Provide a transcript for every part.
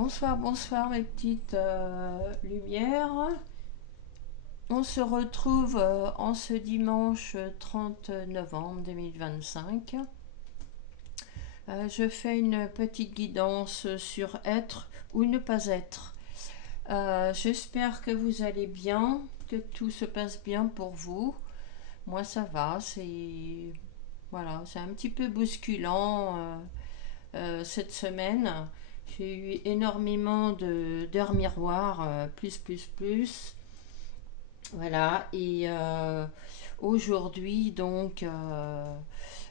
Bonsoir, bonsoir mes petites lumières. On se retrouve en ce dimanche 30 novembre 2025. Je fais une petite guidance sur être ou ne pas être. J'espère que vous allez bien, que tout se passe bien pour vous. Moi ça va, voilà, c'est un petit peu bousculant cette semaine. J'ai eu énormément d'heures miroirs, plus. Voilà, et aujourd'hui, donc,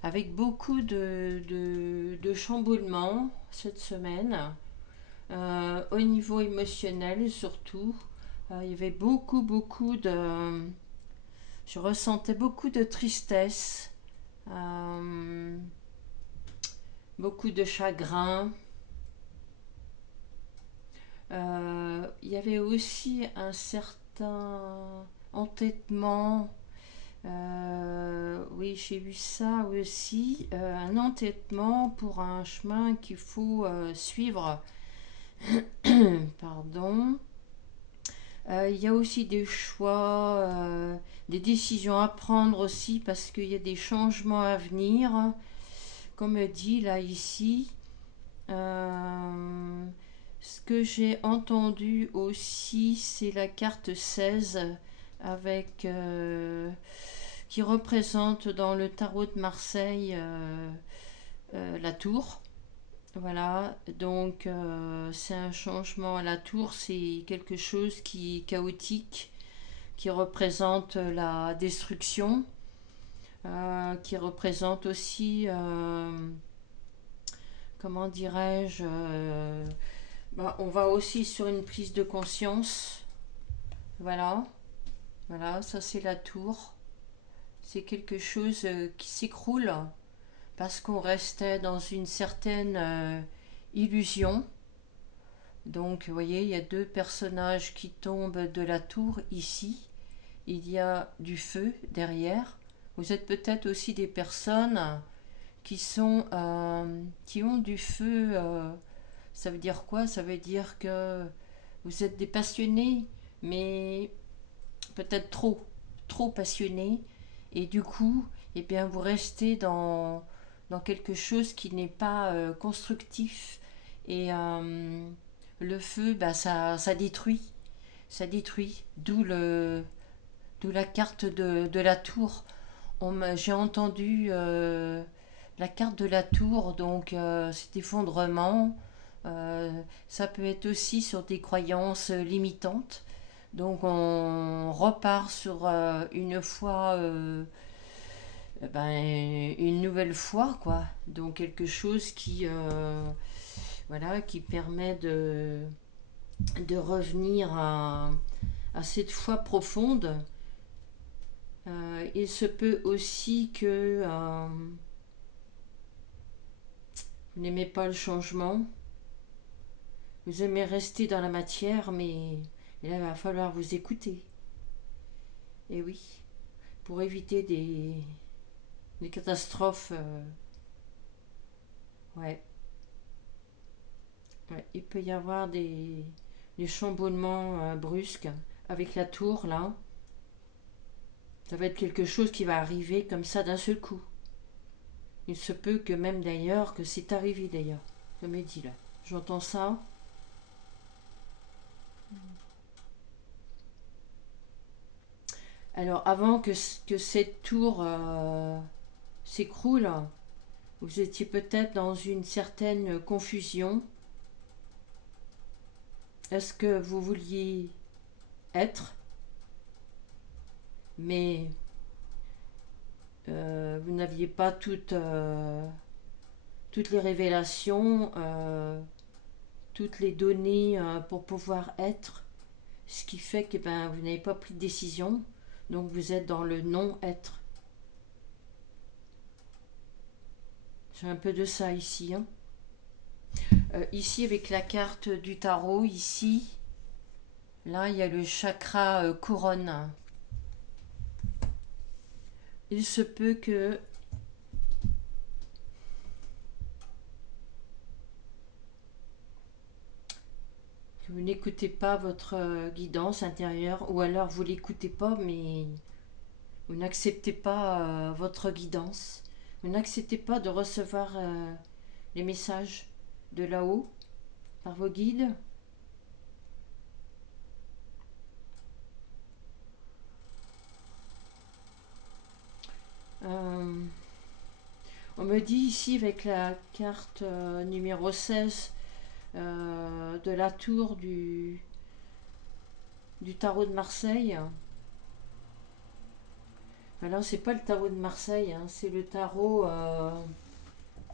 avec beaucoup de chamboulements cette semaine, au niveau émotionnel surtout, il y avait beaucoup de. Je ressentais beaucoup de tristesse, euh, beaucoup de chagrin. Il y avait aussi un certain entêtement. Oui, j'ai vu ça aussi. Un entêtement pour un chemin qu'il faut suivre. Pardon. Il y a aussi des choix, des décisions à prendre aussi parce qu'il y a des changements à venir. Comme dit là ici. Euh, Ce que j'ai entendu aussi, c'est la carte 16 avec qui représente dans le tarot de Marseille la tour. Voilà, donc c'est un changement à la tour, c'est quelque chose qui est chaotique, qui représente la destruction, qui représente aussi, comment dirais-je, on va aussi sur une prise de conscience. Voilà, voilà, ça c'est la tour. C'est quelque chose qui s'écroule parce qu'on restait dans une certaine illusion. Donc, vous voyez, il y a deux personnages qui tombent de la tour ici. Il y a du feu derrière. Vous êtes peut-être aussi des personnes qui ont du feu. Ça veut dire quoi? Ça veut dire que vous êtes des passionnés, mais peut-être trop passionnés. Et du coup, eh bien, vous restez dans quelque chose qui n'est pas constructif. Et le feu, bah, ça détruit. Ça détruit. D'où la carte de la tour. J'ai entendu la carte de la tour, donc cet effondrement. Euh, Ça peut être aussi sur des croyances limitantes. Donc on repart sur une nouvelle fois, quoi. Donc quelque chose voilà, qui permet de revenir à cette foi profonde. Il se peut aussi que vous n'aimez pas le changement. Vous aimez rester dans la matière, mais là, il va falloir vous écouter. Et oui, pour éviter des catastrophes. Ouais, ouais, il peut y avoir des chamboulements brusques avec la tour, là. Ça va être quelque chose qui va arriver comme ça d'un seul coup. Il se peut que même d'ailleurs, que c'est arrivé d'ailleurs. Je me dis là. J'entends ça. Alors avant que cette tour s'écroule, vous étiez peut-être dans une certaine confusion. Est-ce que vous vouliez être, mais vous n'aviez pas toutes les révélations, toutes les données pour pouvoir être, ce qui fait que vous n'avez pas pris de décision, donc vous êtes dans le non-être. J'ai un peu de ça ici. Hein. Ici, avec la carte du tarot, ici, là, il y a le chakra couronne. Il se peut que que vous n'écoutez pas votre guidance intérieure, ou alors vous l'écoutez pas, mais vous n'acceptez pas votre guidance. Vous n'acceptez pas de recevoir les messages de là-haut par vos guides. On me dit ici avec la carte numéro 16 de la tour du tarot de Marseille. Alors c'est pas le tarot de Marseille, hein, c'est le tarot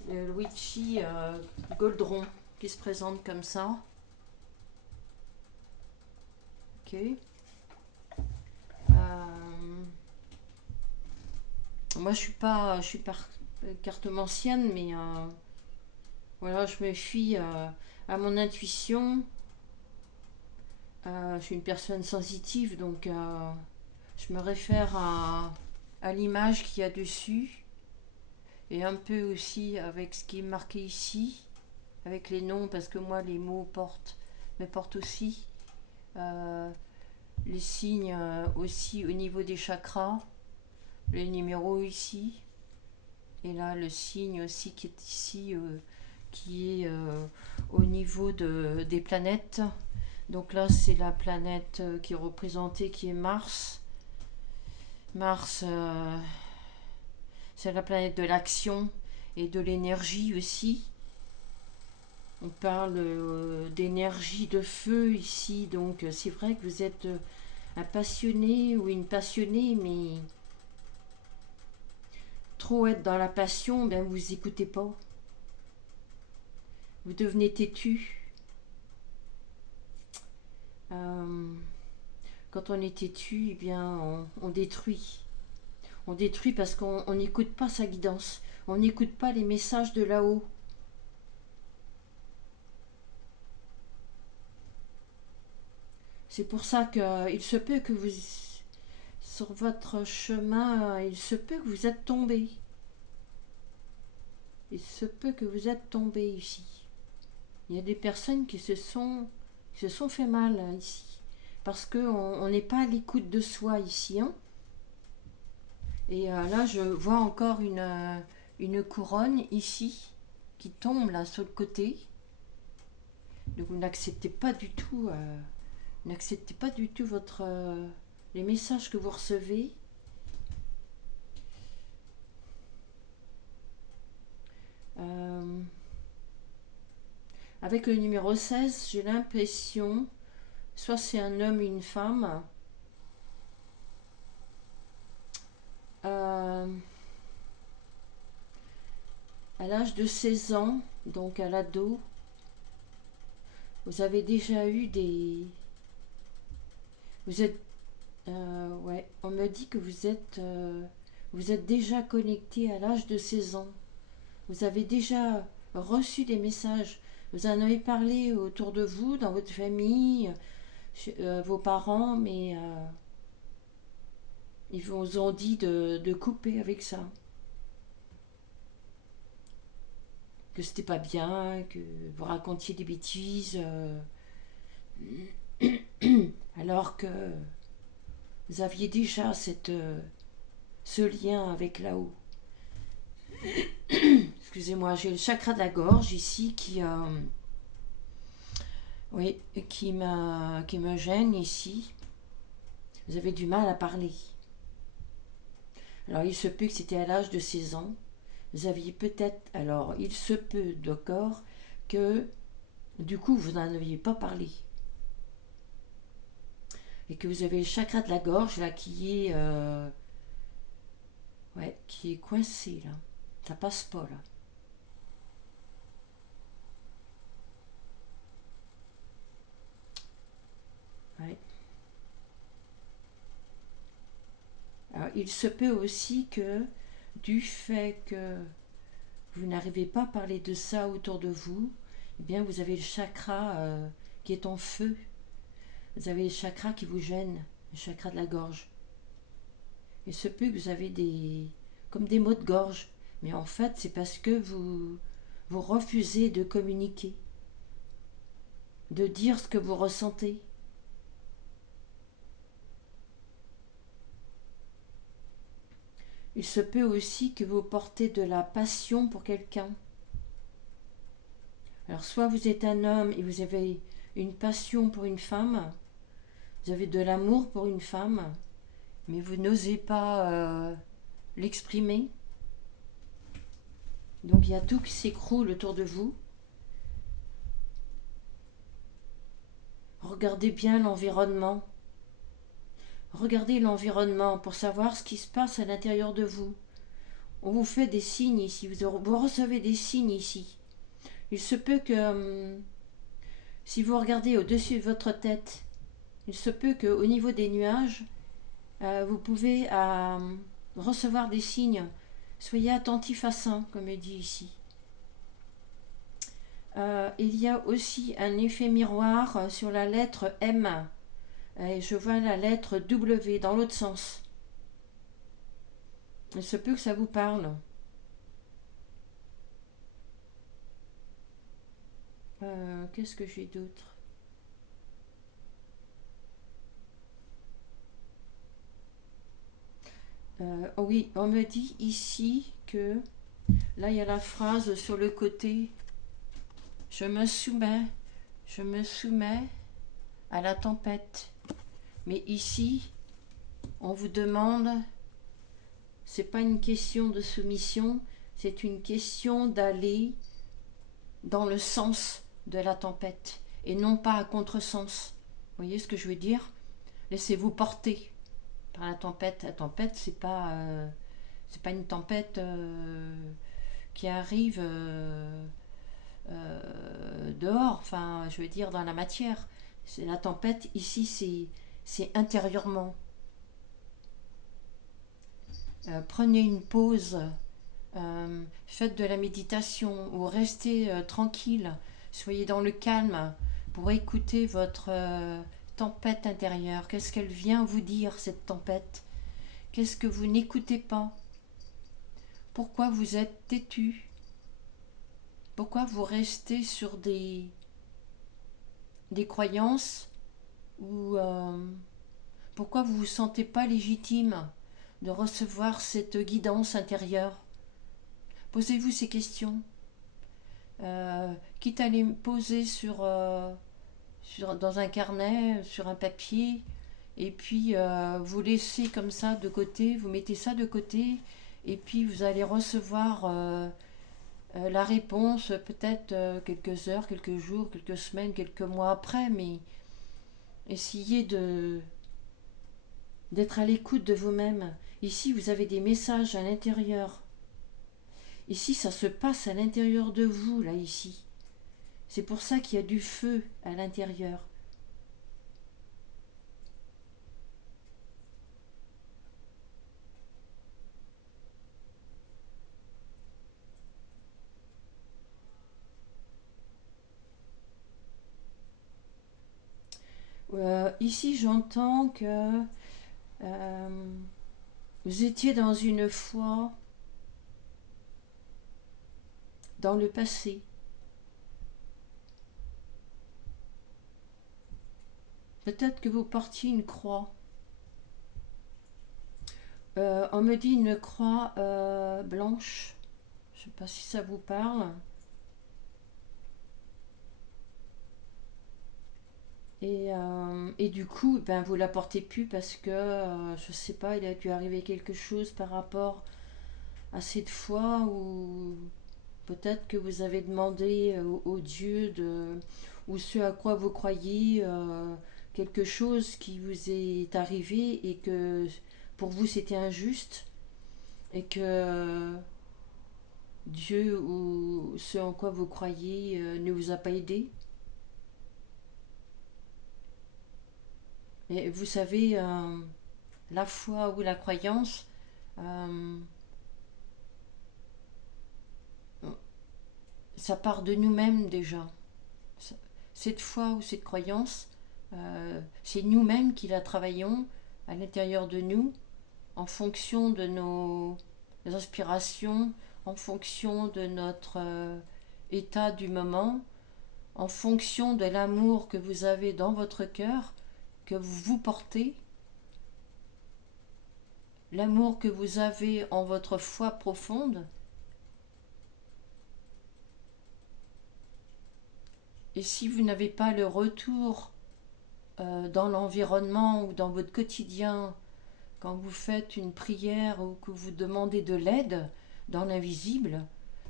Luigi Goldron qui se présente comme ça. Ok. Moi je suis pas cartomancienne, mais voilà, je me fie à mon intuition. Je suis une personne sensitive, donc je me réfère à l'image qu'il y a dessus, et un peu aussi avec ce qui est marqué ici, avec les noms, parce que moi les mots me portent aussi. Les signes aussi au niveau des chakras, le numéro ici, et là le signe aussi qui est ici, qui est au niveau des planètes. Donc là c'est la planète qui est représentée, qui est Mars. Mars, c'est la planète de l'action et de l'énergie aussi. On parle d'énergie de feu ici, donc c'est vrai que vous êtes un passionné ou une passionnée, mais trop être dans la passion, ben vous écoutez pas. Vous devenez têtu. Quand on est têtu, eh bien, on détruit. On détruit parce qu'on n'écoute pas sa guidance. On n'écoute pas les messages de là-haut. C'est pour ça qu'il se peut que vous, sur votre chemin, il se peut que vous êtes tombé. Il se peut que vous êtes tombé ici. Il y a des personnes qui se sont fait mal ici. Parce qu'on n'est pas à l'écoute de soi ici. Hein. Et là, je vois encore une couronne ici qui tombe là sur le côté. Donc vous n'acceptez pas du tout, les messages que vous recevez. Avec le numéro 16, j'ai l'impression, soit c'est un homme ou une femme, à l'âge de 16 ans, donc à l'ado, vous avez déjà eu des... Vous êtes... ouais, on me dit que vous êtes déjà connecté à l'âge de 16 ans. Vous avez déjà reçu des messages. Vous en avez parlé autour de vous, dans votre famille, vos parents, mais ils vous ont dit de couper avec ça. Que c'était pas bien, que vous racontiez des bêtises, alors que vous aviez déjà ce lien avec là-haut. Excusez-moi, j'ai le chakra de la gorge ici qui me gêne ici. Vous avez du mal à parler. Alors il se peut que c'était à l'âge de 16 ans. Vous aviez peut-être... Alors il se peut, d'accord, que du coup vous n'en aviez pas parlé. Et que vous avez le chakra de la gorge là qui est... qui est coincé là. Ça passe pas là. Ouais. Alors, il se peut aussi que du fait que vous n'arrivez pas à parler de ça autour de vous, eh bien vous avez le chakra qui est en feu. Vous avez le chakra qui vous gêne, le chakra de la gorge. Il se peut que vous avez comme des maux de gorge, mais en fait c'est parce que vous refusez de communiquer. de dire ce que vous ressentez. Il se peut aussi que vous portez de la passion pour quelqu'un. Alors soit vous êtes un homme et vous avez une passion pour une femme, vous avez de l'amour pour une femme, mais vous n'osez pas l'exprimer. Donc il y a tout qui s'écroule autour de vous. Regardez bien l'environnement. Regardez l'environnement pour savoir ce qui se passe à l'intérieur de vous. On vous fait des signes ici, vous recevez des signes ici. Il se peut que si vous regardez au-dessus de votre tête, il se peut qu'au niveau des nuages, vous pouvez recevoir des signes. Soyez attentifs à ça, comme il dit ici. Il y a aussi un effet miroir sur la lettre M. Et je vois la lettre W dans l'autre sens. Il se peut que ça vous parle. Qu'est-ce que j'ai d'autre? Oh oui, on me dit ici que là il y a la phrase sur le côté. Je me soumets à la tempête. Mais ici, on vous demande, c'est pas une question de soumission, c'est une question d'aller dans le sens de la tempête et non pas à contresens. Vous voyez ce que je veux dire? Laissez-vous porter par la tempête. La tempête, c'est pas une tempête qui arrive dehors, enfin, je veux dire dans la matière. C'est la tempête ici, c'est intérieurement. Prenez une pause, faites de la méditation ou restez tranquille, soyez dans le calme pour écouter votre tempête intérieure. Qu'est-ce qu'elle vient vous dire, cette tempête? Qu'est-ce que vous n'écoutez pas? Pourquoi vous êtes têtu? Pourquoi vous restez sur des croyances ou pourquoi vous ne vous sentez pas légitime de recevoir cette guidance intérieure? Posez-vous ces questions. Quitte à les poser dans un carnet, sur un papier, et puis vous laissez comme ça de côté, vous mettez ça de côté, et puis vous allez recevoir la réponse peut-être quelques heures, quelques jours, quelques semaines, quelques mois après, mais essayez d'être à l'écoute de vous-même. Ici, vous avez des messages à l'intérieur. Ici, ça se passe à l'intérieur de vous, là, ici. C'est pour ça qu'il y a du feu à l'intérieur. Ici, j'entends que vous étiez dans une foi dans le passé. Peut-être que vous portiez une croix. On me dit une croix blanche. Je ne sais pas si ça vous parle. Et du coup, ben, vous la portez plus parce que, je ne sais pas, il a dû arriver quelque chose par rapport à cette foi ou peut-être que vous avez demandé au Dieu ou ce à quoi vous croyez quelque chose qui vous est arrivé et que pour vous c'était injuste et que Dieu ou ce en quoi vous croyez ne vous a pas aidé. Et vous savez, la foi ou la croyance, ça part de nous-mêmes déjà. Cette foi ou cette croyance, c'est nous-mêmes qui la travaillons à l'intérieur de nous, en fonction de nos inspirations, en fonction de notre état du moment, en fonction de l'amour que vous avez dans votre cœur, que vous vous portez, l'amour que vous avez en votre foi profonde. Et si vous n'avez pas le retour dans l'environnement ou dans votre quotidien, quand vous faites une prière ou que vous demandez de l'aide dans l'invisible,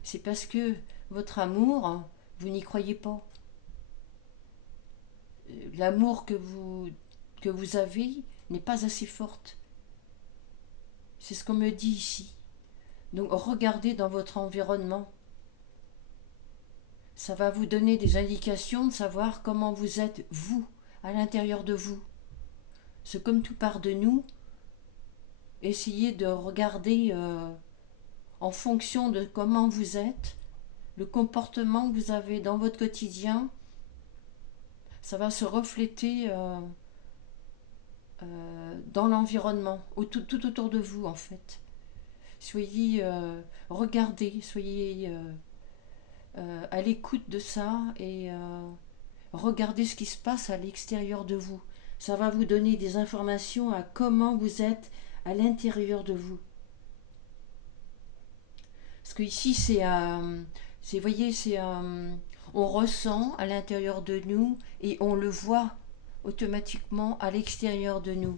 c'est parce que votre amour, vous n'y croyez pas. L'amour que vous avez n'est pas assez forte. C'est ce qu'on me dit ici. Donc regardez dans votre environnement. Ça va vous donner des indications de savoir comment vous êtes, vous, à l'intérieur de vous. C'est comme tout part de nous. Essayez de regarder en fonction de comment vous êtes, le comportement que vous avez dans votre quotidien. Ça va se refléter dans l'environnement, tout autour de vous en fait. Soyez, regardez, soyez à l'écoute de ça et regardez ce qui se passe à l'extérieur de vous. Ça va vous donner des informations à comment vous êtes à l'intérieur de vous. Parce que ici vous voyez, on ressent à l'intérieur de nous et on le voit automatiquement à l'extérieur de nous.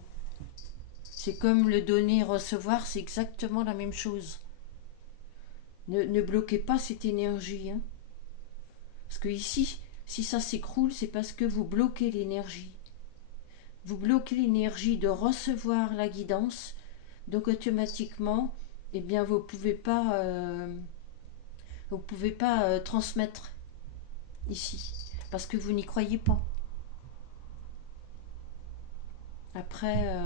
C'est comme le donner et recevoir, c'est exactement la même chose. Ne bloquez pas cette énergie. Hein. Parce que ici, si ça s'écroule, c'est parce que vous bloquez l'énergie. Vous bloquez l'énergie de recevoir la guidance, donc automatiquement, eh bien, vous pouvez pas transmettre ici, parce que vous n'y croyez pas. Après,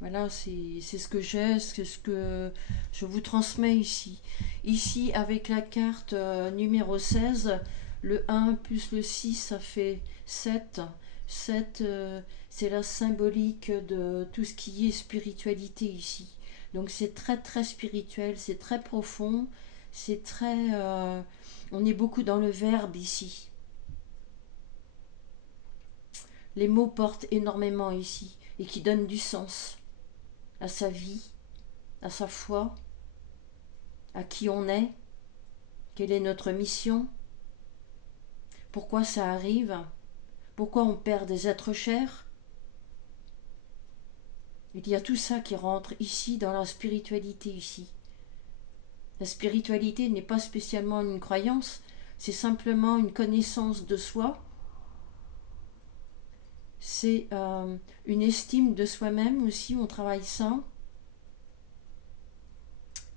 voilà, c'est ce que j'ai, c'est ce que je vous transmets ici. Ici, avec la carte numéro 16, le 1 plus le 6, ça fait 7. 7, c'est la symbolique de tout ce qui est spiritualité ici. Donc c'est très très spirituel, c'est très profond, c'est très... on est beaucoup dans le verbe ici. Les mots portent énormément ici et qui donnent du sens à sa vie, à sa foi, à qui on est, quelle est notre mission, pourquoi ça arrive, pourquoi on perd des êtres chers. Il y a tout ça qui rentre ici dans la spiritualité ici. La spiritualité n'est pas spécialement une croyance, c'est simplement une connaissance de soi. C'est une estime de soi-même aussi, on travaille ça.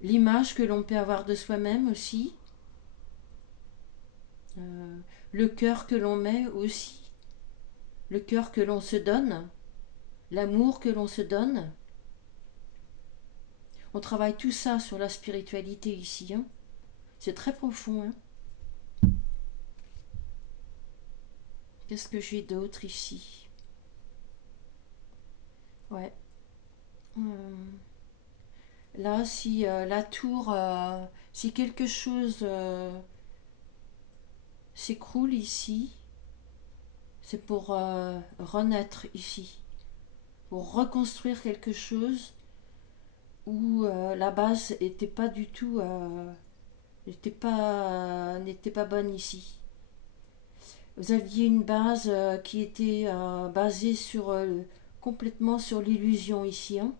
L'image que l'on peut avoir de soi-même aussi. Le cœur que l'on met aussi. Le cœur que l'on se donne. L'amour que l'on se donne. On travaille tout ça sur la spiritualité ici. Hein. C'est très profond. Hein. Qu'est-ce que j'ai d'autre ici? Ouais. Là, si la tour, si quelque chose s'écroule ici, c'est pour renaître ici, pour reconstruire quelque chose où la base n'était pas du tout, n'était pas bonne ici. Vous aviez une base qui était basée sur complètement sur l'illusion ici. Hein.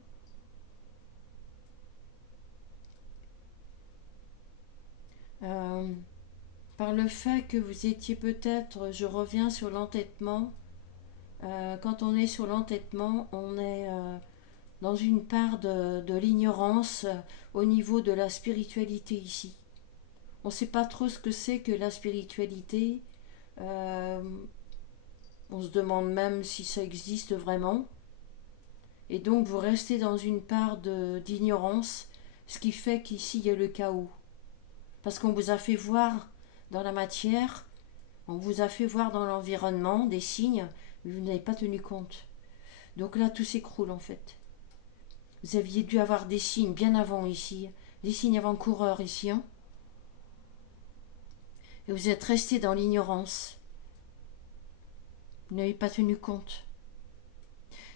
Par le fait que vous étiez peut-être, je reviens sur l'entêtement, quand on est sur l'entêtement, on est dans une part de l'ignorance au niveau de la spiritualité ici. On ne sait pas trop ce que c'est que la spiritualité, on se demande même si ça existe vraiment. Et donc vous restez dans une part d'ignorance, ce qui fait qu'ici il y a le chaos. Parce qu'on vous a fait voir dans la matière, on vous a fait voir dans l'environnement des signes, mais vous n'avez pas tenu compte. Donc là tout s'écroule en fait. Vous aviez dû avoir des signes bien avant ici, des signes avant-coureurs ici. Hein. Et vous êtes resté dans l'ignorance. Vous n'avez pas tenu compte.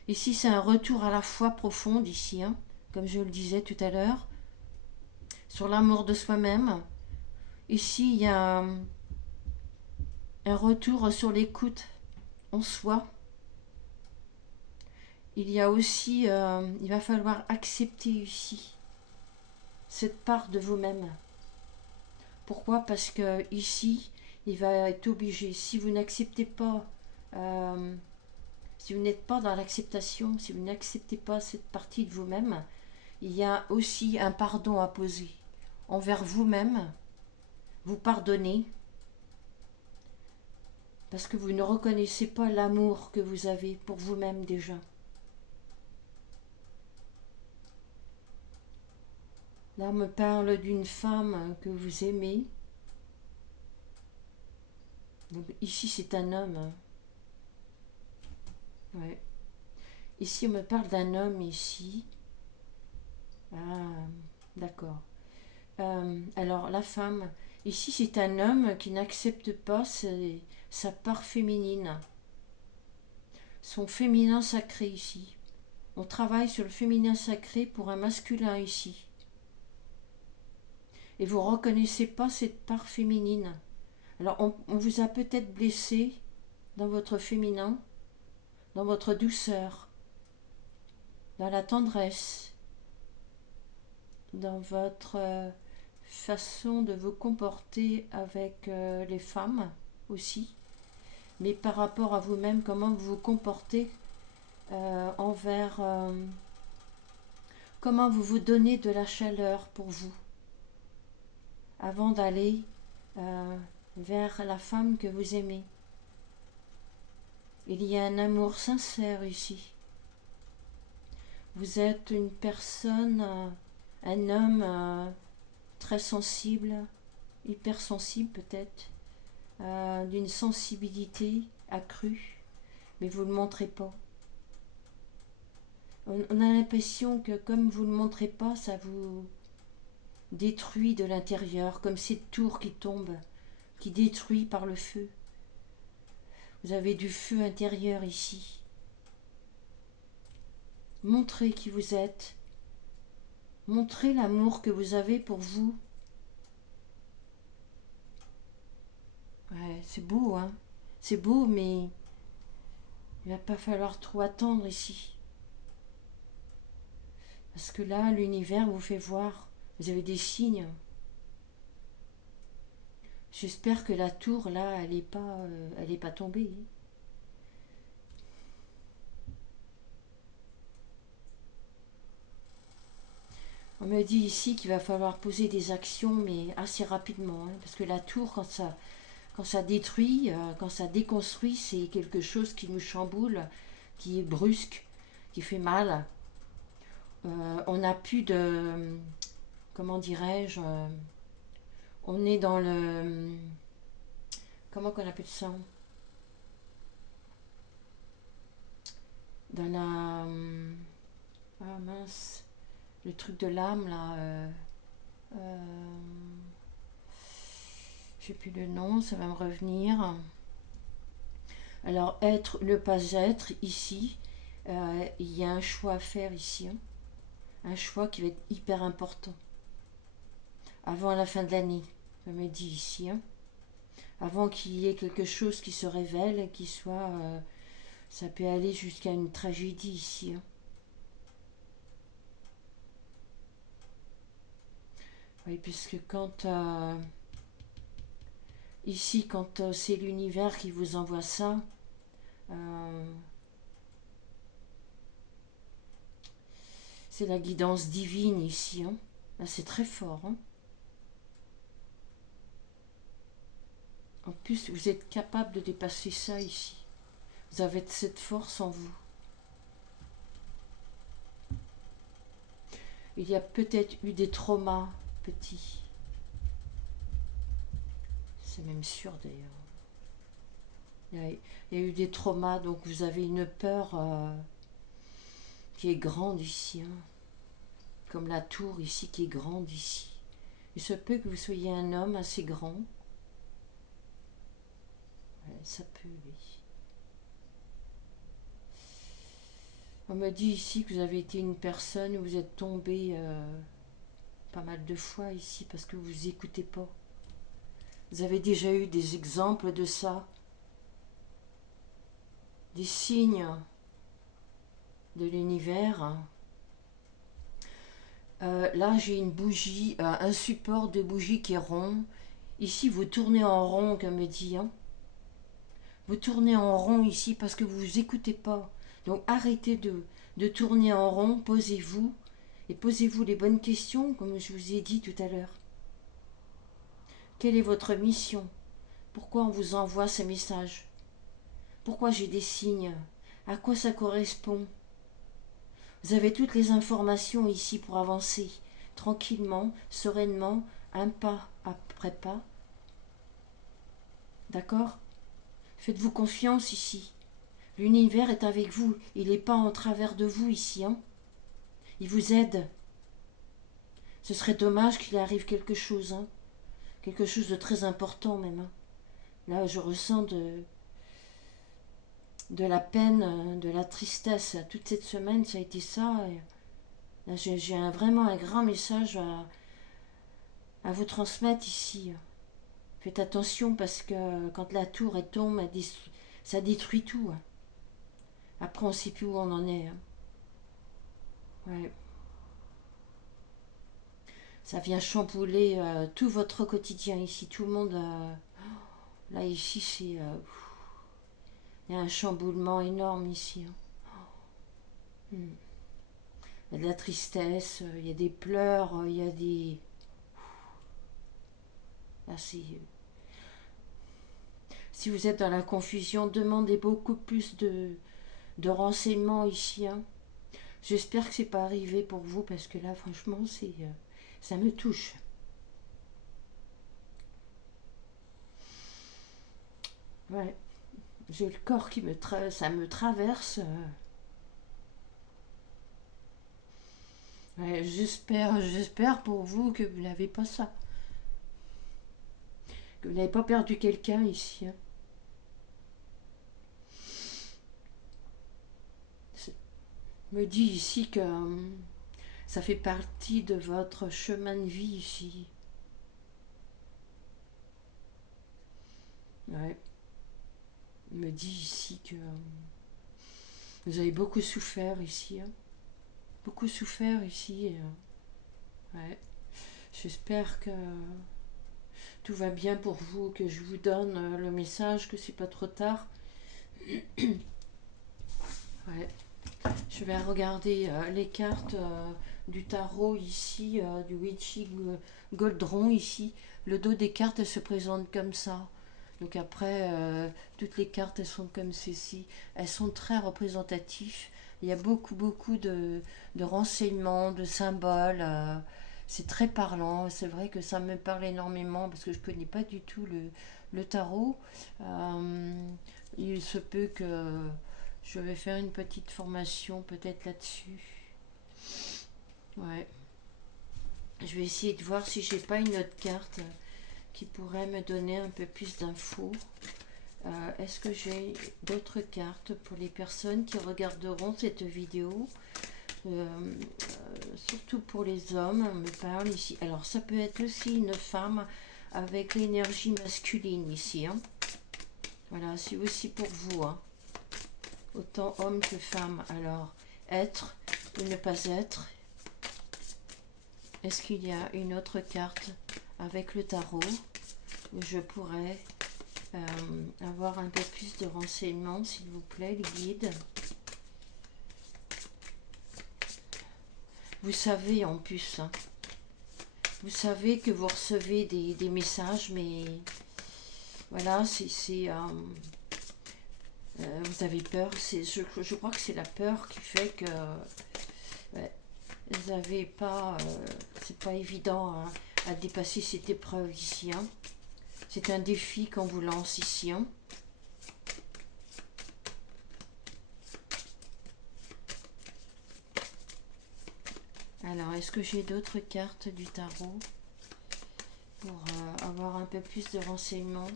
Ici, c'est un retour à la foi profonde, ici, hein, comme je le disais tout à l'heure, sur l'amour de soi-même. Ici, il y a un retour sur l'écoute en soi. Il y a aussi, il va falloir accepter ici cette part de vous-même. Pourquoi? Parce que ici, il va être obligé. Si vous n'acceptez pas, si vous n'êtes pas dans l'acceptation, si vous n'acceptez pas cette partie de vous-même, il y a aussi un pardon à poser envers vous-même. Vous pardonnez parce que vous ne reconnaissez pas l'amour que vous avez pour vous-même déjà. Là, on me parle d'une femme que vous aimez. Donc, ici, c'est un homme. Ouais. Ici, on me parle d'un homme ici. Ah, d'accord. Alors, la femme, ici, c'est un homme qui n'accepte pas sa part féminine. Son féminin sacré ici. On travaille sur le féminin sacré pour un masculin ici. Et vous ne reconnaissez pas cette part féminine. Alors, on vous a peut-être blessé dans votre féminin, dans votre douceur, dans la tendresse, dans votre façon de vous comporter avec les femmes aussi, mais par rapport à vous-même, comment vous vous comportez envers, comment vous vous donnez de la chaleur pour vous, avant d'aller vers la femme que vous aimez. Il y a un amour sincère ici. Vous êtes une personne, un homme très sensible, hypersensible peut-être, d'une sensibilité accrue, mais vous ne le montrez pas. On a l'impression que comme vous ne le montrez pas, ça vous détruit de l'intérieur, comme cette tour qui tombe, qui détruit par le feu. Vous avez du feu intérieur ici. Montrez qui vous êtes. Montrez l'amour que vous avez pour vous. Ouais, c'est beau, hein. C'est beau, mais il va pas falloir trop attendre ici. Parce que là, l'univers vous fait voir. Vous avez des signes. J'espère que la tour, là, elle est pas tombée. On me dit ici qu'il va falloir poser des actions, mais assez rapidement. Hein, parce que la tour, quand ça détruit, quand ça déconstruit, c'est quelque chose qui nous chamboule, qui est brusque, qui fait mal. On n'a plus de... Comment dirais-je, on est dans le... Comment qu'on appelle ça? Dans la... Ah mince, le truc de l'âme là. Je sais plus le nom, ça va me revenir. Alors être, ne pas être, ici, il y a un choix à faire ici. Hein. Un choix qui va être hyper important. Avant la fin de l'année, ça me dit ici. Hein. Avant qu'il y ait quelque chose qui se révèle, qui soit... ça peut aller jusqu'à une tragédie ici. Hein. Oui, puisque quand... ici, quand c'est l'univers qui vous envoie ça, c'est la guidance divine ici. Hein. Là, c'est très fort. Hein. En plus, vous êtes capable de dépasser ça ici. Vous avez cette force en vous. Il y a peut-être eu des traumas petits. C'est même sûr d'ailleurs. Il y a eu des traumas, donc vous avez une peur qui est grande ici. Hein. Comme la tour ici qui est grande ici. Il se peut que vous soyez un homme assez grand. Ouais, ça peut, oui. On me dit ici que vous avez été une personne où vous êtes tombé pas mal de fois ici parce que vous écoutez pas. Vous avez déjà eu des exemples de ça, des signes de l'univers. Là, j'ai une bougie, un support de bougie qui est rond. Ici, vous tournez en rond, comme me dit. Hein. Vous tournez en rond ici parce que vous vous écoutez pas. Donc arrêtez de tourner en rond, posez-vous et posez-vous les bonnes questions, comme je vous ai dit tout à l'heure. Quelle est votre mission? Pourquoi on vous envoie ces messages? Pourquoi j'ai des signes? À quoi ça correspond? Vous avez toutes les informations ici pour avancer, tranquillement, sereinement, un pas après pas. D'accord? Faites-vous confiance ici. L'univers est avec vous, il n'est pas en travers de vous ici. Hein? Il vous aide. Ce serait dommage qu'il arrive quelque chose. Hein? Quelque chose de très important même. Hein? Là, je ressens de la peine, de la tristesse. Toute cette semaine, ça a été ça. Et là, j'ai vraiment un grand message à vous transmettre ici. Faites attention parce que quand la tour est tombe, ça détruit tout. Après, on ne sait plus où on en est. Ouais. Ça vient chambouler tout votre quotidien ici. Tout le monde... là, ici, c'est... il y a un chamboulement énorme ici. Il y a de la tristesse, il y a des pleurs, il y a des... Là, c'est... Si vous êtes dans la confusion, demandez beaucoup plus de renseignements ici. Hein. J'espère que c'est pas arrivé pour vous parce que là, franchement, ça me touche. Ouais, j'ai le corps qui ça me traverse. Ouais, j'espère pour vous que vous n'avez pas ça, que vous n'avez pas perdu quelqu'un ici. Hein. Me dit ici que ça fait partie de votre chemin de vie ici. Ouais. Il me dit ici que vous avez beaucoup souffert ici. Hein. Beaucoup souffert ici. Ouais. J'espère que tout va bien pour vous, que je vous donne le message, que c'est pas trop tard. Ouais. Je vais regarder les cartes du tarot ici, du Witchy Goldron ici. Le dos des cartes se présente comme ça. Donc après, toutes les cartes elles sont comme ceci. Elles sont très représentatives. Il y a beaucoup de renseignements, de symboles. C'est très parlant. C'est vrai que ça me parle énormément parce que je ne connais pas du tout le tarot. Il se peut que je vais faire une petite formation peut-être là-dessus. Ouais. Je vais essayer de voir si j'ai pas une autre carte qui pourrait me donner un peu plus d'infos. Est-ce que j'ai d'autres cartes pour les personnes qui regarderont cette vidéo? Surtout pour les hommes, on me parle ici. Alors ça peut être aussi une femme avec l'énergie masculine ici. Hein. Voilà, c'est aussi pour vous. Hein. Autant homme que femme. Alors, être ou ne pas être. Est-ce qu'il y a une autre carte avec le tarot où je pourrais avoir un peu plus de renseignements, s'il vous plaît, les guides? Vous savez en plus, hein, vous savez que vous recevez des messages, mais voilà, vous avez peur. Je crois que c'est la peur qui fait que ouais, vous n'avez pas, c'est pas évident à dépasser cette épreuve ici. Hein. C'est un défi qu'on vous lance ici. Hein. Alors, est-ce que j'ai d'autres cartes du tarot pour avoir un peu plus de renseignements?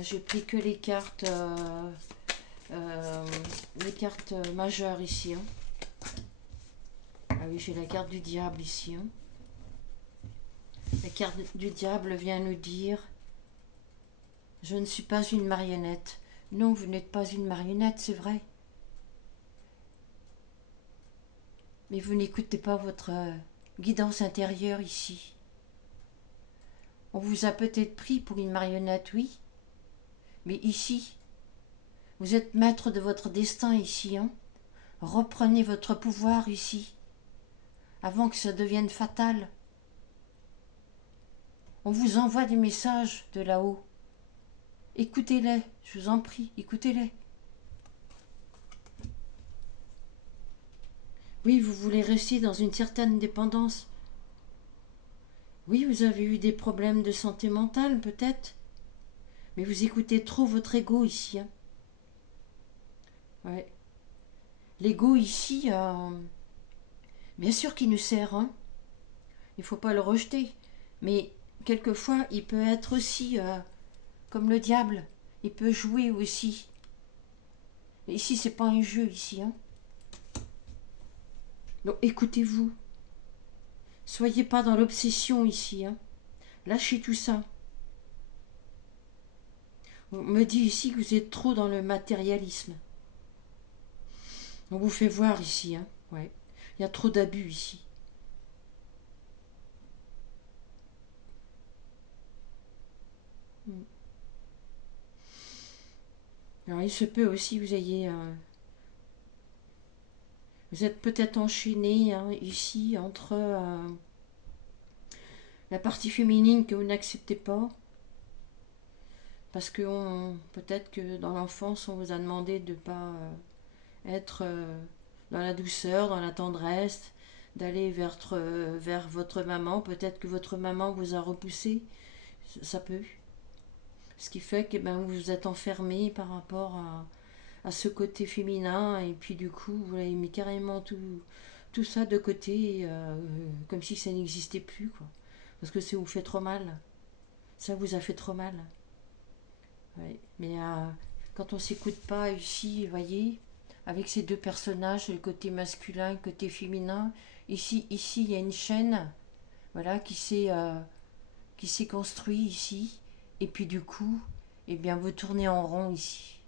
J'ai pris que les cartes les cartes majeures ici. Hein. Ah oui, j'ai la carte du diable ici. Hein. La carte du diable vient nous dire « Je ne suis pas une marionnette ». Non, vous n'êtes pas une marionnette, c'est vrai. Mais vous n'écoutez pas votre guidance intérieure ici. On vous a peut-être pris pour une marionnette, oui. Mais ici, vous êtes maître de votre destin ici. Hein. Reprenez votre pouvoir ici, avant que ça devienne fatal. On vous envoie des messages de là-haut. Écoutez-les, je vous en prie, écoutez-les. Oui, vous voulez rester dans une certaine dépendance. Oui, vous avez eu des problèmes de santé mentale, peut-être. Mais vous écoutez trop votre ego ici. Hein. Ouais. L'ego ici, bien sûr qu'il nous sert. Hein. Il ne faut pas le rejeter. Mais quelquefois, il peut être aussi comme le diable. Il peut jouer aussi. Et ici, c'est pas un jeu ici. Hein. Donc écoutez-vous. Soyez pas dans l'obsession ici. Hein. Lâchez tout ça. On me dit ici que vous êtes trop dans le matérialisme. On vous fait voir ici. Hein. Ouais. Il y a trop d'abus ici. Alors il se peut aussi que vous ayez... vous êtes peut-être enchaîné hein, ici entre la partie féminine que vous n'acceptez pas. Parce que peut-être que dans l'enfance, on vous a demandé de ne pas être dans la douceur, dans la tendresse, d'aller vers votre maman. Peut-être que votre maman vous a repoussé. Ça peut. Ce qui fait que vous vous êtes enfermé par rapport à ce côté féminin. Et puis du coup, vous avez mis carrément tout ça de côté, comme si ça n'existait plus. Quoi. Parce que ça vous fait trop mal. Ça vous a fait trop mal. Ouais. Mais quand on ne s'écoute pas ici, vous voyez, avec ces deux personnages, le côté masculin, le côté féminin, ici il y a une chaîne voilà, qui s'est construite ici. Et puis du coup, eh bien, vous tournez en rond ici.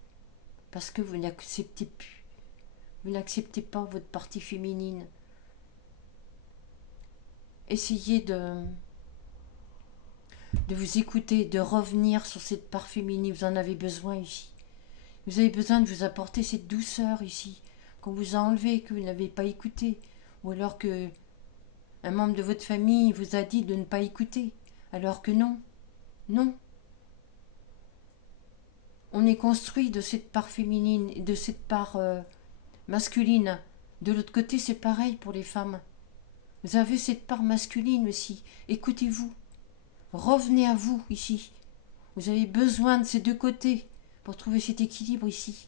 Parce que vous n'acceptez plus. Vous n'acceptez pas votre partie féminine. Essayez de vous écouter, de revenir sur cette part féminine. Vous en avez besoin ici. Vous avez besoin de vous apporter cette douceur ici, qu'on vous a enlevée, que vous n'avez pas écouté. Ou alors que un membre de votre famille vous a dit de ne pas écouter. Alors que non. Non. On est construit de cette part féminine et de cette part masculine. De l'autre côté, c'est pareil pour les femmes. Vous avez cette part masculine aussi. Écoutez-vous. Revenez à vous ici. Vous avez besoin de ces deux côtés pour trouver cet équilibre ici.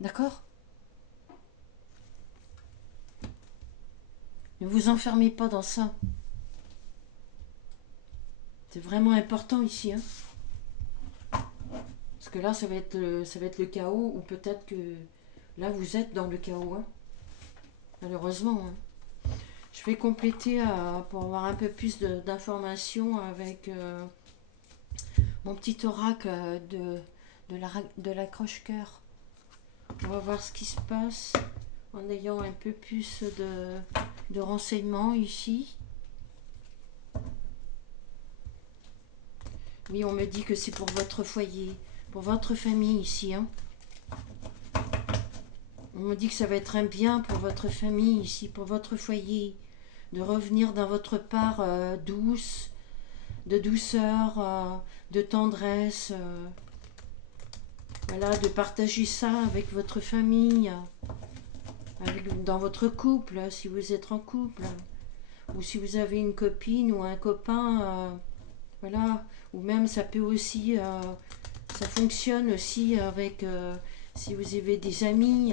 D'accord ? Ne vous enfermez pas dans ça. C'est vraiment important ici. Hein. Parce que là, ça va être le chaos, ou peut-être que là, vous êtes dans le chaos. Hein. Malheureusement. Hein. Je vais compléter pour avoir un peu plus d'informations avec mon petit oracle de l'accroche-cœur. On va voir ce qui se passe en ayant un peu plus de renseignements ici. Oui, on me dit que c'est pour votre foyer, pour votre famille ici. Hein. On me dit que ça va être un bien pour votre famille ici, pour votre foyer. De revenir dans votre part douce, de douceur, de tendresse. Voilà, de partager ça avec votre famille, dans votre couple, si vous êtes en couple. Ou si vous avez une copine ou un copain, voilà. Ou même ça peut aussi, ça fonctionne aussi avec, si vous avez des amis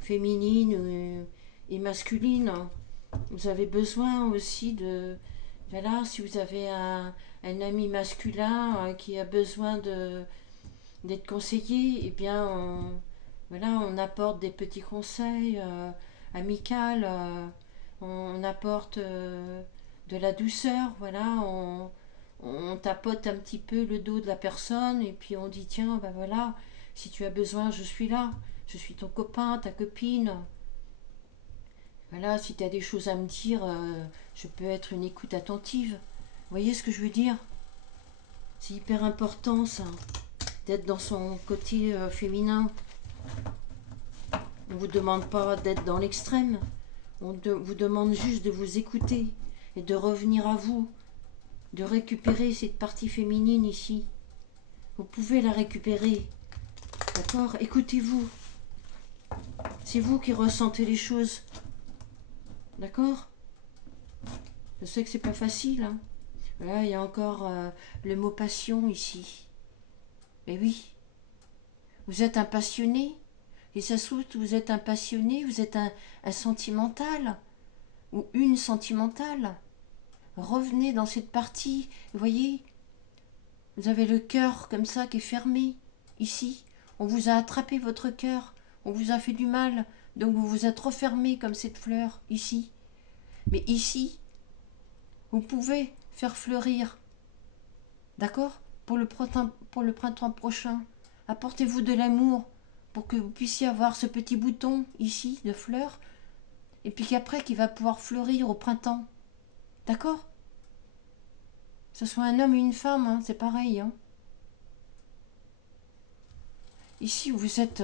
féminines et masculines. Vous avez besoin aussi de... Voilà, si vous avez un ami masculin qui a besoin d'être conseillé, eh bien, Voilà, on apporte des petits conseils amicaux, on apporte de la douceur, voilà, on tapote un petit peu le dos de la personne et puis on dit tiens, ben voilà, si tu as besoin, je suis là, je suis ton copain, ta copine. Voilà, si tu as des choses à me dire, je peux être une écoute attentive. Vous voyez ce que je veux dire? C'est hyper important ça, d'être dans son côté féminin. On ne vous demande pas d'être dans l'extrême, vous demande juste de vous écouter et de revenir à vous, de récupérer cette partie féminine ici. Vous pouvez la récupérer, d'accord? Écoutez-vous. C'est vous qui ressentez les choses, d'accord? Je sais que c'est pas facile, hein. Là, il y a encore le mot passion ici. Mais oui, vous êtes un passionné. Et ça se trouve, vous êtes un passionné, vous êtes un sentimental ou une sentimentale. Revenez dans cette partie, vous voyez, vous avez le cœur comme ça qui est fermé, ici. On vous a attrapé votre cœur, on vous a fait du mal, donc vous vous êtes refermé comme cette fleur, ici. Mais ici, vous pouvez faire fleurir, d'accord? Pour le printemps prochain, apportez-vous de l'amour pour que vous puissiez avoir ce petit bouton ici de fleurs, et puis qu'après qu'il va pouvoir fleurir au printemps. D'accord? Que ce soit un homme ou une femme, hein, c'est pareil. Hein. Ici, vous êtes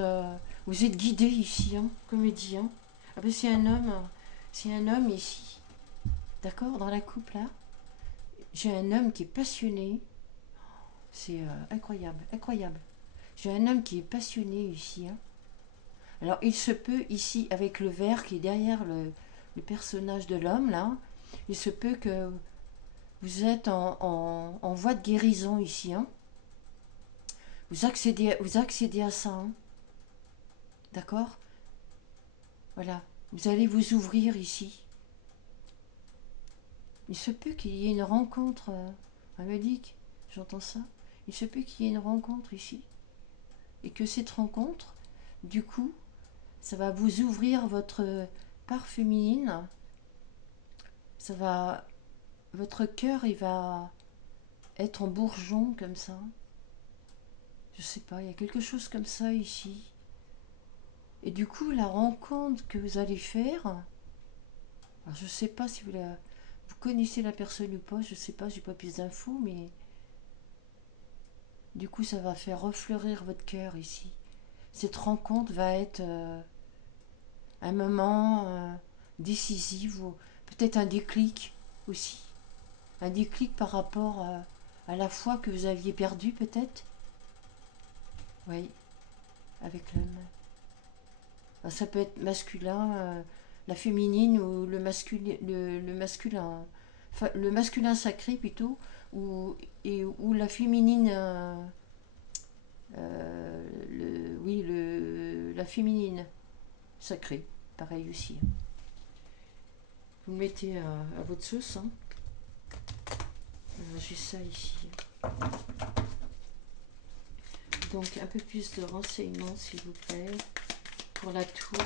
guidé ici, hein, comme il dit. Hein. Ah ben, c'est un homme ici. D'accord? Dans la coupe là, j'ai un homme qui est passionné. C'est incroyable, incroyable. J'ai un homme qui est passionné ici. Hein. Alors, il se peut ici, avec le verre qui est derrière le personnage de l'homme là, il se peut que vous êtes en voie de guérison ici. Hein. Vous accédez à ça. Hein. D'accord? Voilà. Vous allez vous ouvrir ici. Il se peut qu'il y ait une rencontre. Amélique, j'entends ça. Il se peut qu'il y ait une rencontre ici. Et que cette rencontre, du coup, ça va vous ouvrir votre part féminine. Ça va. Votre cœur, il va être en bourgeon comme ça. Je sais pas, il y a quelque chose comme ça ici. Et du coup, la rencontre que vous allez faire, alors je sais pas si vous connaissez la personne ou pas, je sais pas, j'ai pas plus d'infos, mais du coup, ça va faire refleurir votre cœur ici. Cette rencontre va être un moment décisif, ou peut-être un déclic aussi. Un déclic par rapport à la foi que vous aviez perdue, peut-être. Oui, avec l'homme. Ça peut être masculin, la féminine ou le masculin. Enfin, le masculin sacré plutôt, ou la féminine. La féminine sacrée, pareil aussi. Vous le mettez à votre sauce. Hein. J'ai ça ici. Donc un peu plus de renseignements s'il vous plaît pour la tour.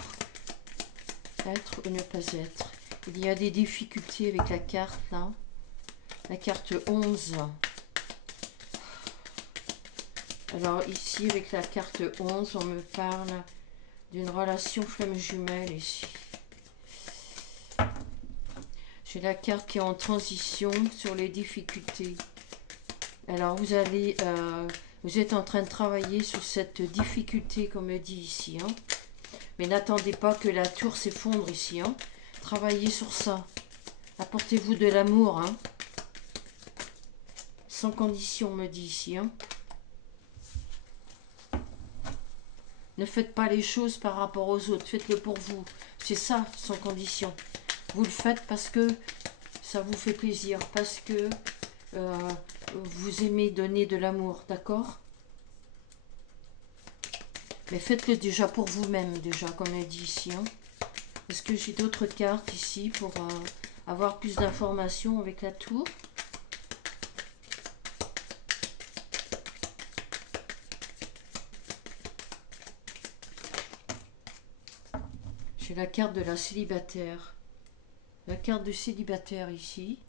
Être ou ne pas être. Il y a des difficultés avec la carte là. La carte 11. Alors ici avec la carte 11 on me parle d'une relation flamme jumelle ici. J'ai la carte qui est en transition sur les difficultés. Alors vous êtes en train de travailler sur cette difficulté comme me dit ici. Hein. Mais n'attendez pas que la tour s'effondre ici. Hein. Travaillez sur ça. Apportez-vous de l'amour. Hein. Sans condition me dit ici. Hein. Ne faites pas les choses par rapport aux autres. Faites-le pour vous. C'est ça, sans condition. Vous le faites parce que ça vous fait plaisir. Parce que vous aimez donner de l'amour. D'accord? Mais faites-le déjà pour vous-même, déjà, comme elle dit ici. Hein. Est-ce que j'ai d'autres cartes ici pour avoir plus d'informations avec la tour? J'ai la carte de la célibataire. La carte du célibataire ici.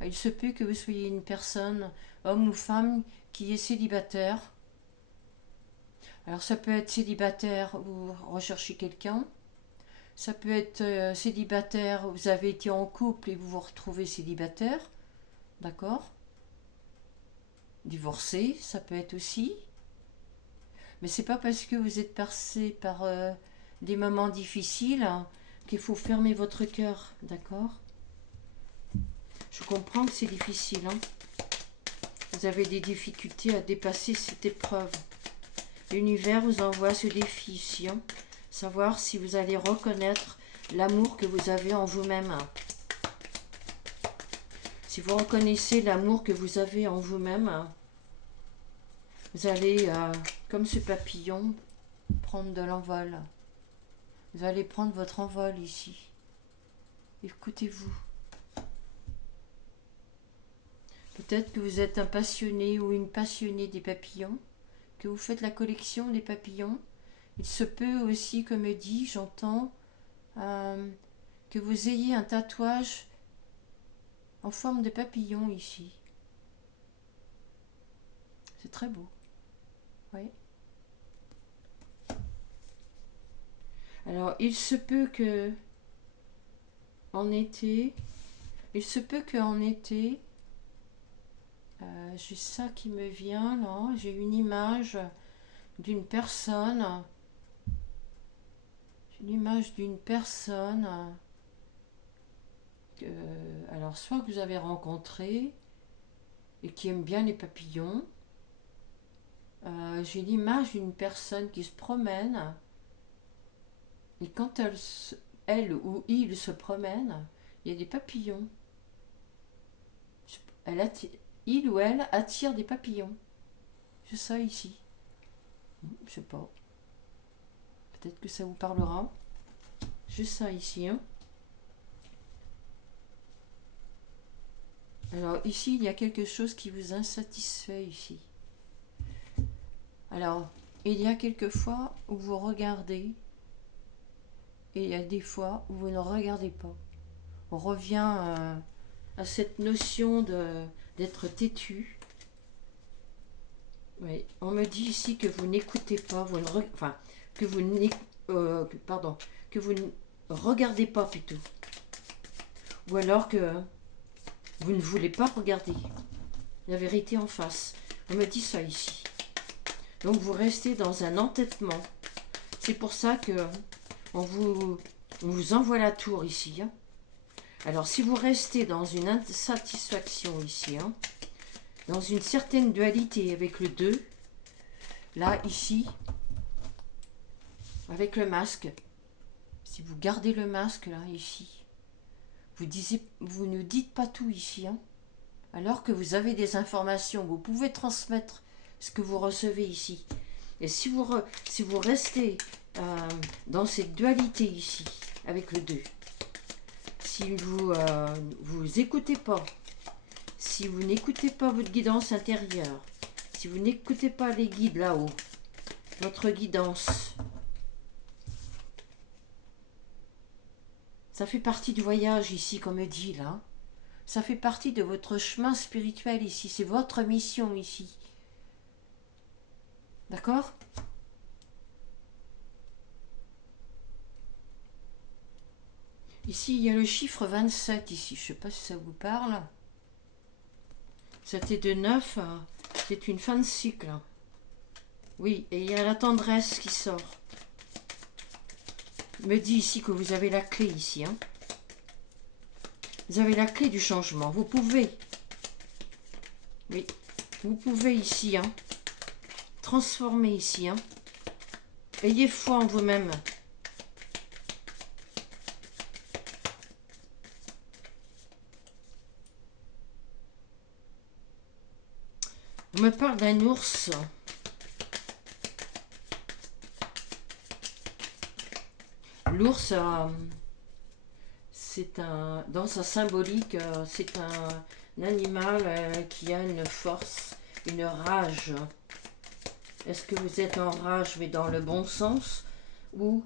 Il se peut que vous soyez une personne, homme ou femme, qui est célibataire. Alors ça peut être célibataire, vous recherchez quelqu'un. Ça peut être célibataire, vous avez été en couple et vous vous retrouvez célibataire. D'accord? Divorcé, ça peut être aussi. Mais c'est pas parce que vous êtes passé par des moments difficiles qu'il faut fermer votre cœur, d'accord? Je comprends que c'est difficile, hein. Vous avez des difficultés à dépasser cette épreuve. L'univers vous envoie ce défi ici, hein. Savoir si vous allez reconnaître l'amour que vous avez en vous-même. Si vous reconnaissez l'amour que vous avez en vous-même, vous allez, comme ce papillon, prendre de l'envol. Vous allez prendre votre envol ici. Écoutez-vous. Peut-être que vous êtes un passionné ou une passionnée des papillons, que vous faites la collection des papillons. Il se peut aussi, comme dit, j'entends, que vous ayez un tatouage en forme de papillon ici. C'est très beau. Oui. Alors, il se peut que en été, j'ai ça qui me vient là, j'ai une image d'une personne, alors soit que vous avez rencontré et qui aime bien les papillons. J'ai l'image d'une personne qui se promène et quand elle ou il se promène, il y a des papillons. Il ou elle attire des papillons. C'est ça ici. Je sais pas. Peut-être que ça vous parlera. J'ai ça ici, hein. Alors ici, il y a quelque chose qui vous insatisfait ici. Alors, il y a quelques fois où vous regardez et il y a des fois où vous ne regardez pas. On revient à cette notion d'être têtu. Oui, on me dit ici que vous n'écoutez pas, que vous ne regardez pas plutôt. Ou alors que vous ne voulez pas regarder la vérité en face. On me dit ça ici. Donc vous restez dans un entêtement. C'est pour ça que on vous envoie la tour ici, hein. Alors si vous restez dans une insatisfaction ici, hein, dans une certaine dualité avec le 2, là, ici, avec le masque, si vous gardez le masque, là, ici, vous ne dites pas tout ici, hein, alors que vous avez des informations, vous pouvez transmettre ce que vous recevez ici. Et si vous restez dans cette dualité ici, avec le 2, si vous écoutez pas, si vous n'écoutez pas votre guidance intérieure, si vous n'écoutez pas les guides là-haut, votre guidance, ça fait partie du voyage ici, comme dit là. Ça fait partie de votre chemin spirituel ici. C'est votre mission ici. D'accord ? Ici, il y a le chiffre 27 ici. Je ne sais pas si ça vous parle. C'était de 9. C'est une fin de cycle. Oui, et il y a la tendresse qui sort. Il me dit ici que vous avez la clé ici, hein. Vous avez la clé du changement. Vous pouvez. Oui. Vous pouvez ici, hein. Transformer ici, hein. Ayez foi en vous-même. On me parle d'un ours. L'ours, dans sa symbolique, c'est un animal qui a une force, une rage. Est-ce que vous êtes en rage, mais dans le bon sens, ou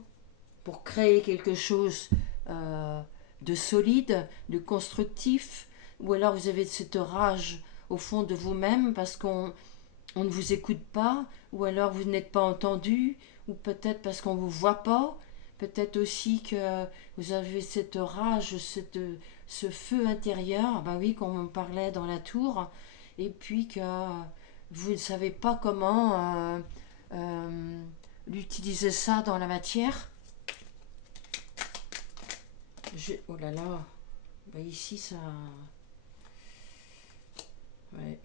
pour créer quelque chose euh, de solide, de constructif, ou alors vous avez cette rage au fond de vous-même parce qu'on ne vous écoute pas, ou alors vous n'êtes pas entendu, ou peut-être parce qu'on ne vous voit pas, peut-être aussi que vous avez cette rage, ce feu intérieur, ben oui, comme on parlait dans la tour, et puis que vous ne savez pas comment l'utiliser ça dans la matière. Oh là là, ben ici ça... Ouais.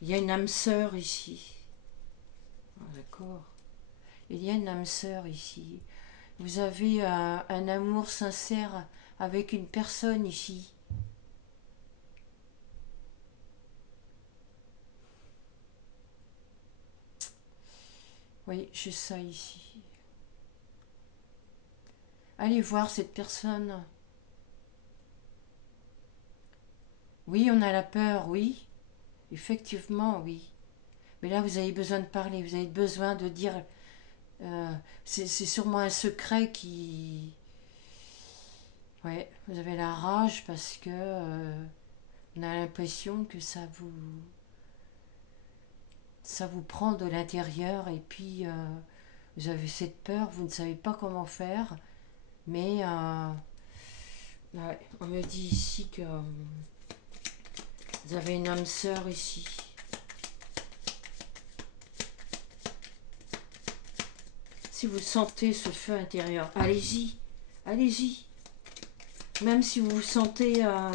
Il y a une âme sœur ici. Ah, d'accord. Il y a une âme sœur ici. Vous avez un amour sincère avec une personne ici. Oui, j'ai ça ici. Allez voir cette personne. Oui, on a la peur, oui. Effectivement, oui. Mais là, vous avez besoin de parler, vous avez besoin de dire... c'est sûrement un secret qui... Ouais, vous avez la rage parce que on a l'impression que ça vous prend de l'intérieur et puis vous avez cette peur, vous ne savez pas comment faire, mais ouais, on me dit ici que vous avez une âme sœur ici. Si vous sentez ce feu intérieur, allez-y, allez-y. Même si vous vous sentez à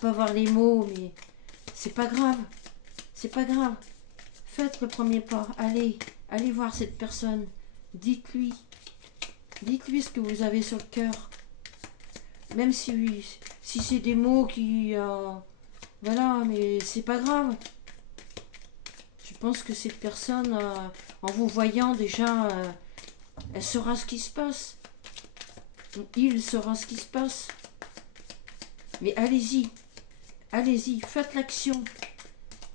pas avoir les mots, mais c'est pas grave, c'est pas grave. Faites le premier pas, allez voir cette personne, dites-lui ce que vous avez sur le cœur. Même si c'est des mots qui... voilà, mais c'est pas grave. Je pense que cette personne, en vous voyant déjà, elle saura ce qui se passe. Il saura ce qui se passe. Mais allez-y, allez-y, faites l'action.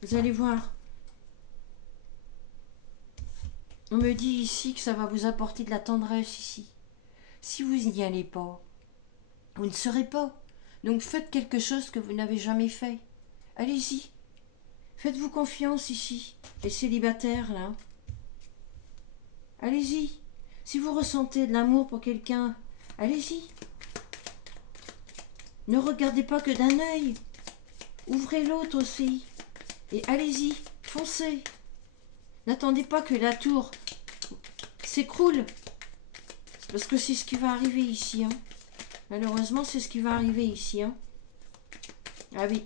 Vous allez voir. On me dit ici que ça va vous apporter de la tendresse ici. Si vous n'y allez pas, vous ne serez pas. Donc faites quelque chose que vous n'avez jamais fait. Allez-y. Faites-vous confiance ici, les célibataires là. Allez-y. Si vous ressentez de l'amour pour quelqu'un, allez-y. Ne regardez pas que d'un œil. Ouvrez l'autre aussi. Et allez-y, foncez. N'attendez pas que la tour s'écroule. Parce que c'est ce qui va arriver ici. Hein. Malheureusement, c'est ce qui va arriver ici. Hein. Ah oui.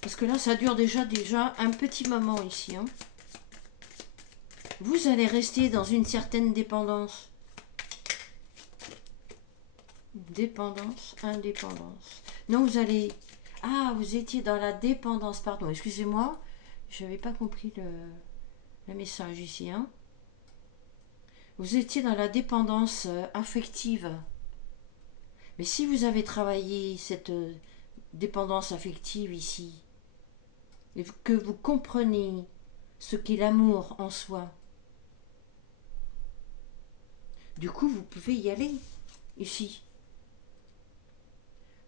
Parce que là, ça dure déjà un petit moment ici. Hein. Vous allez rester dans une certaine dépendance. Dépendance, indépendance. Non, vous allez... Ah, vous étiez dans la dépendance. Pardon, excusez-moi. Je n'avais pas compris le message ici. Hein. Vous étiez dans la dépendance affective. Mais si vous avez travaillé cette dépendance affective ici, et que vous comprenez ce qu'est l'amour en soi, du coup, vous pouvez y aller ici.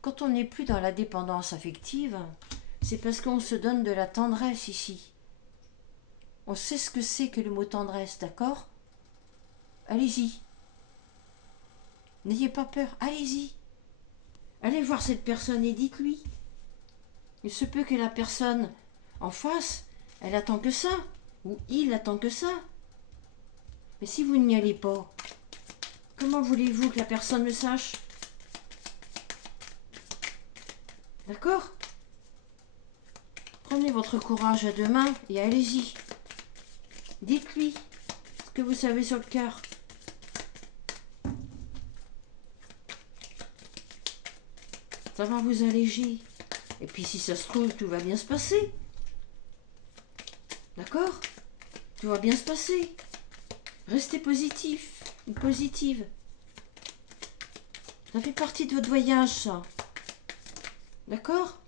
Quand on n'est plus dans la dépendance affective, c'est parce qu'on se donne de la tendresse ici. On sait ce que c'est que le mot tendresse, d'accord ? Allez-y. N'ayez pas peur, allez-y. Allez voir cette personne et dites-lui. Il se peut que la personne en face, elle attend que ça, ou il attend que ça. Mais si vous n'y allez pas, comment voulez-vous que la personne le sache ? D'accord ? Prenez votre courage à deux mains et allez-y. Dites-lui ce que vous savez sur le cœur. Ça va vous alléger. Et puis si ça se trouve, tout va bien se passer. D'accord ? Tout va bien se passer. Restez positif ou positive. Ça fait partie de votre voyage, ça. D'accord ?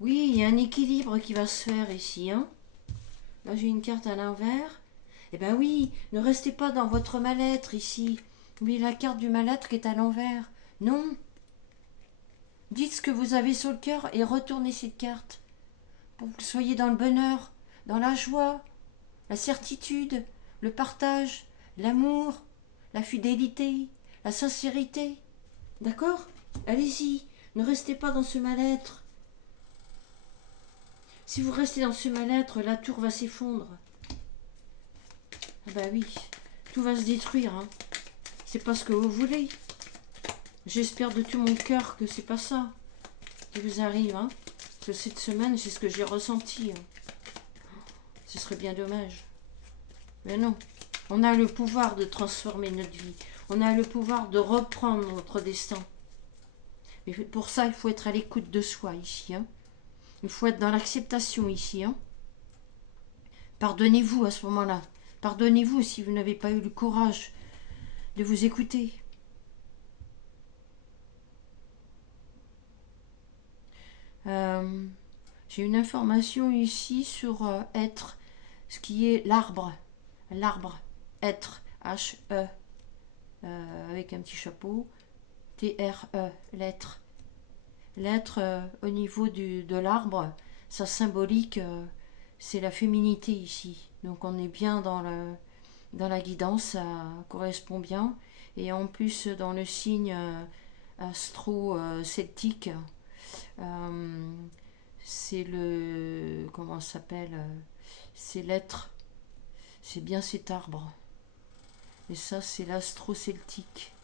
Oui, il y a un équilibre qui va se faire ici. Hein. Là, j'ai une carte à l'envers. Eh ben oui, ne restez pas dans votre mal-être ici. Oui, la carte du mal-être est à l'envers. Non. Dites ce que vous avez sur le cœur et retournez cette carte. Pour que vous soyez dans le bonheur, dans la joie, la certitude, le partage, l'amour, la fidélité, la sincérité. D'accord? Allez-y, ne restez pas dans ce mal-être. Si vous restez dans ce mal-être, la tour va s'effondrer. Ah bah oui, tout va se détruire. Hein. C'est pas ce que vous voulez. J'espère de tout mon cœur que c'est pas ça qui vous arrive. Hein. Que cette semaine, c'est ce que j'ai ressenti. Hein. Ce serait bien dommage. Mais non, on a le pouvoir de transformer notre vie. On a le pouvoir de reprendre notre destin. Mais pour ça, il faut être à l'écoute de soi ici. Hein. Il faut être dans l'acceptation ici. Hein. Pardonnez-vous à ce moment-là. Pardonnez-vous si vous n'avez pas eu le courage de vous écouter. J'ai une information ici sur être, ce qui est l'arbre. L'arbre, être, H-E, avec un petit chapeau, T-R-E, l'être. L'être au niveau de l'arbre, ça symbolique, c'est la féminité ici. Donc on est bien dans la guidance, ça correspond bien. Et en plus dans le signe astro-celtique, c'est le... comment ça s'appelle c'est l'être. C'est bien cet arbre. Et ça, c'est l'astro-celtique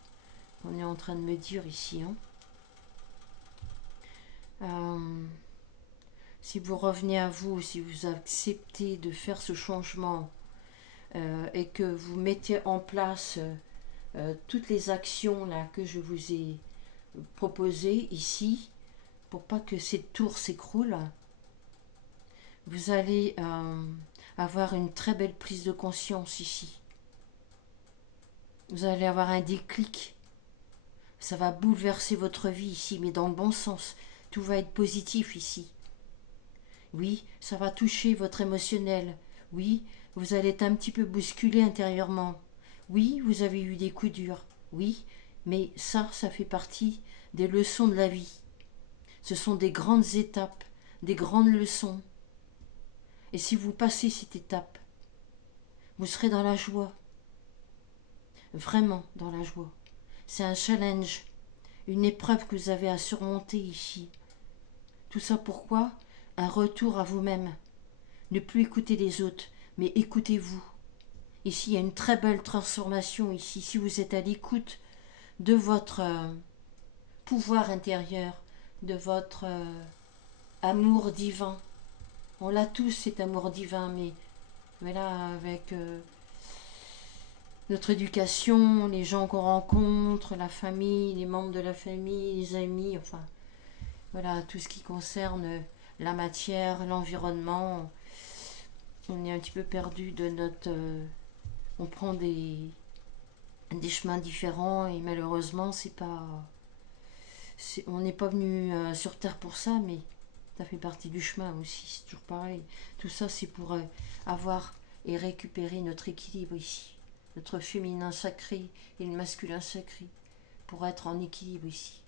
qu'on est en train de me dire ici. Hein. Si vous revenez à vous, si vous acceptez de faire ce changement et que vous mettez en place toutes les actions là que je vous ai proposées ici, pour pas que cette tour s'écroule, vous allez avoir une très belle prise de conscience ici. Vous allez avoir un déclic. Ça va bouleverser votre vie ici, mais dans le bon sens. Tout va être positif ici. Oui, ça va toucher votre émotionnel. Oui, vous allez être un petit peu bousculé intérieurement. Oui, vous avez eu des coups durs. Oui, mais ça fait partie des leçons de la vie. Ce sont des grandes étapes, des grandes leçons. Et si vous passez cette étape, vous serez dans la joie. Vraiment dans la joie. C'est un challenge, une épreuve que vous avez à surmonter ici. Tout ça pourquoi? Un retour à vous-même. Ne plus écouter les autres, mais écoutez-vous. Ici, il y a une très belle transformation ici. Si vous êtes à l'écoute de votre pouvoir intérieur, de votre amour divin. On l'a tous, cet amour divin, mais là, avec notre éducation, les gens qu'on rencontre, la famille, les membres de la famille, les amis, enfin, voilà, tout ce qui concerne la matière, l'environnement, on est un petit peu perdu de notre... on prend des chemins différents et malheureusement, c'est pas... on n'est pas venu sur Terre pour ça, mais ça fait partie du chemin aussi, c'est toujours pareil. Tout ça, c'est pour avoir et récupérer notre équilibre ici. Notre féminin sacré et le masculin sacré, pour être en équilibre ici.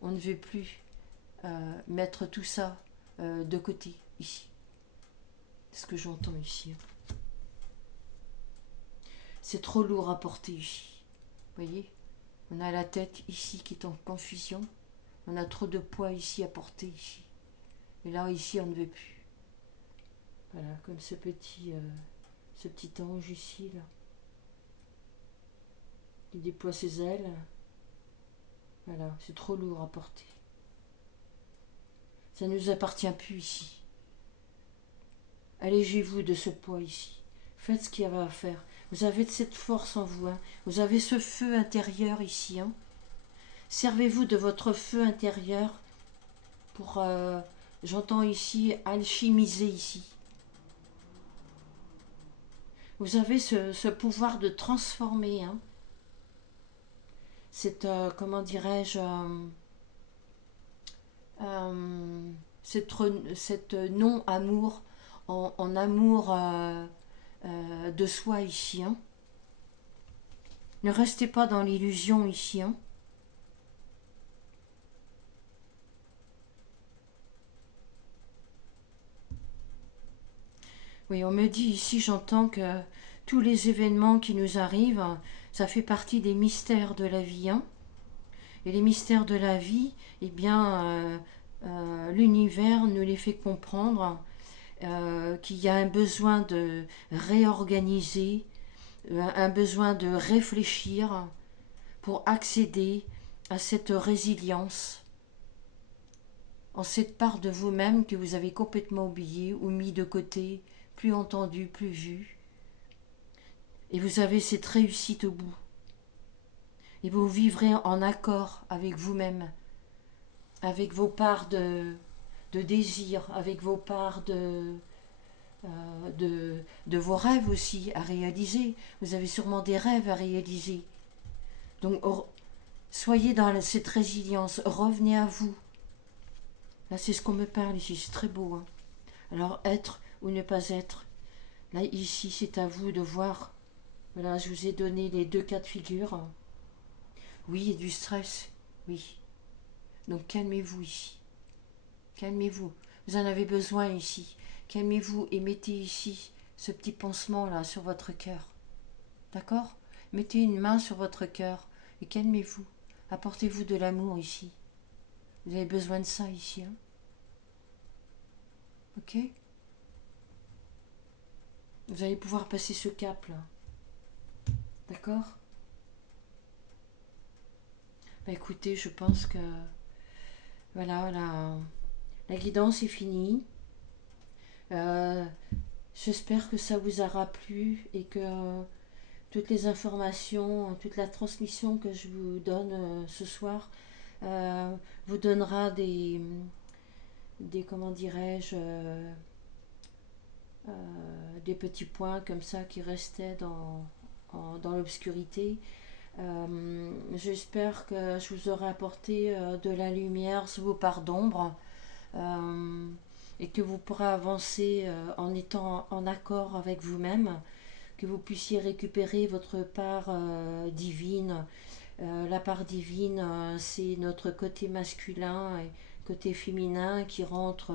On ne veut plus mettre tout ça de côté ici. C'est ce que j'entends ici. C'est trop lourd à porter ici. Vous voyez? On a la tête ici qui est en confusion. On a trop de poids ici à porter ici. Et là, ici, on ne veut plus. Voilà, comme ce petit ange ici, là. Il déploie ses ailes. Voilà, c'est trop lourd à porter. Ça ne nous appartient plus ici. Allégez-vous de ce poids ici. Faites ce qu'il y a à faire. Vous avez cette force en vous. Hein. Vous avez ce feu intérieur ici. Hein. Servez-vous de votre feu intérieur pour, j'entends ici, alchimiser ici. Vous avez ce pouvoir de transformer. Hein. Cette, comment dirais-je, cette non-amour en amour de soi ici. Hein. Ne restez pas dans l'illusion ici. Hein. Oui, on me dit ici, j'entends que tous les événements qui nous arrivent, ça fait partie des mystères de la vie. Hein. Et les mystères de la vie, eh bien, l'univers nous les fait comprendre qu'il y a un besoin de réorganiser, un besoin de réfléchir pour accéder à cette résilience, en cette part de vous-même que vous avez complètement oubliée ou mis de côté, plus entendue, plus vue. Et vous avez cette réussite au bout. Et vous vivrez en accord avec vous-même, avec vos parts de désir, avec vos parts de vos rêves aussi à réaliser. Vous avez sûrement des rêves à réaliser. Donc soyez dans cette résilience, revenez à vous. Là c'est ce qu'on me parle ici, c'est très beau. Hein. Alors être ou ne pas être, là ici c'est à vous de voir. Voilà, je vous ai donné les 2 cas de figure. Oui, il y a du stress, oui. Donc calmez-vous ici. Calmez-vous. Vous en avez besoin ici. Calmez-vous et mettez ici ce petit pansement là sur votre cœur. D'accord? Mettez une main sur votre cœur et calmez-vous. Apportez-vous de l'amour ici. Vous avez besoin de ça ici. Hein? Ok? Vous allez pouvoir passer ce cap là. D'accord? Bah écoutez, je pense que voilà, la guidance est finie. J'espère que ça vous aura plu et que toutes les informations, toute la transmission que je vous donne ce soir vous donnera des comment dirais-je, des petits points comme ça qui restaient dans l'obscurité. J'espère que je vous aurai apporté de la lumière sur vos parts d'ombre et que vous pourrez avancer en étant en accord avec vous-même, que vous puissiez récupérer votre part divine. La part divine, c'est notre côté masculin et côté féminin qui rentre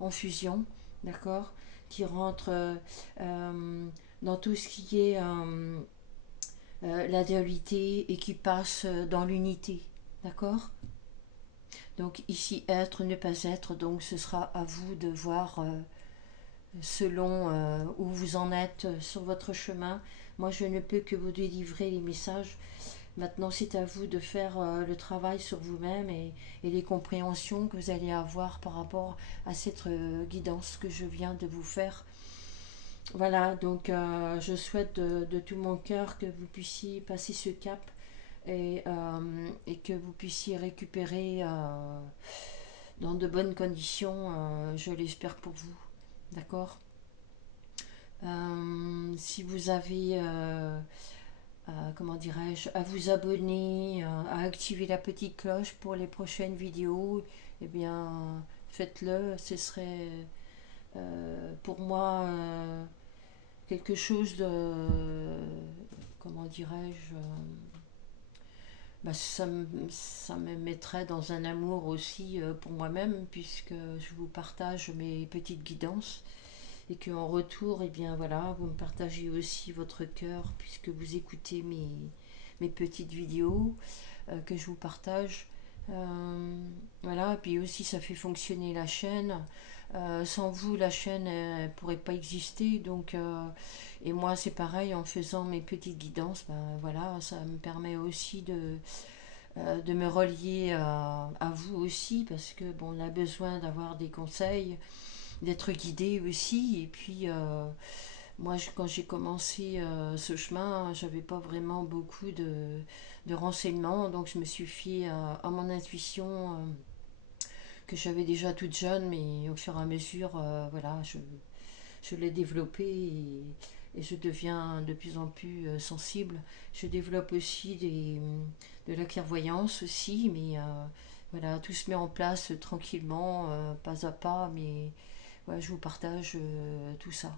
en fusion, d'accord, qui rentre dans tout ce qui est la dualité et qui passe dans l'unité, d'accord. Donc ici être, ne pas être, donc ce sera à vous de voir selon où vous en êtes sur votre chemin. Moi je ne peux que vous délivrer les messages. Maintenant c'est à vous de faire le travail sur vous-même et les compréhensions que vous allez avoir par rapport à cette guidance que je viens de vous faire. Voilà, donc je souhaite de tout mon cœur que vous puissiez passer ce cap et que vous puissiez récupérer dans de bonnes conditions, je l'espère pour vous. D'accord. Si vous avez, comment dirais-je, à vous abonner, à activer la petite cloche pour les prochaines vidéos, eh bien, faites-le. Ce serait pour moi quelque chose de, comment dirais-je, bah, ça me mettrait dans un amour aussi pour moi-même, puisque je vous partage mes petites guidances et qu'en retour, eh bien voilà, vous me partagez aussi votre cœur puisque vous écoutez mes petites vidéos que je vous partage. Voilà, et puis aussi ça fait fonctionner la chaîne. Sans vous, la chaîne ne pourrait pas exister. Donc, et moi, c'est pareil, en faisant mes petites guidances, ben, voilà, ça me permet aussi de me relier à vous aussi, parce que bon, on a besoin d'avoir des conseils, d'être guidé aussi. Et puis, moi, quand j'ai commencé ce chemin, j'avais pas vraiment beaucoup de renseignements, donc je me suis fiée à mon intuition que j'avais déjà toute jeune, mais au fur et à mesure, voilà, je l'ai développée et je deviens de plus en plus sensible. Je développe aussi de la clairvoyance aussi, mais voilà, tout se met en place tranquillement, pas à pas, mais ouais, je vous partage tout ça.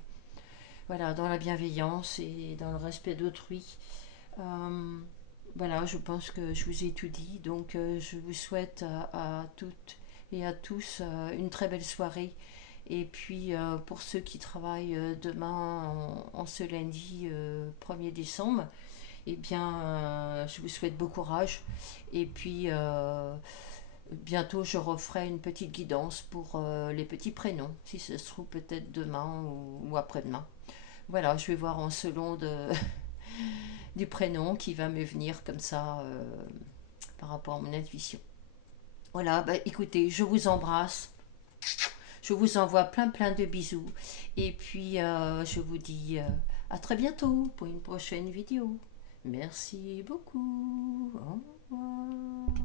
voilà, dans la bienveillance et dans le respect d'autrui. Euh, voilà, je pense que je vous ai tout dit. Donc, je vous souhaite à toutes et à tous une très belle soirée. Et puis, pour ceux qui travaillent demain, en ce lundi 1er décembre, eh bien, je vous souhaite bon courage. Et puis, bientôt, je referai une petite guidance pour les petits prénoms, si ça se trouve peut-être demain ou après-demain. Voilà, je vais voir en selon du prénom qui va me venir comme ça par rapport à mon intuition. Voilà, bah, écoutez, je vous embrasse. Je vous envoie plein plein de bisous. Et puis, je vous dis à très bientôt pour une prochaine vidéo. Merci beaucoup. Au revoir.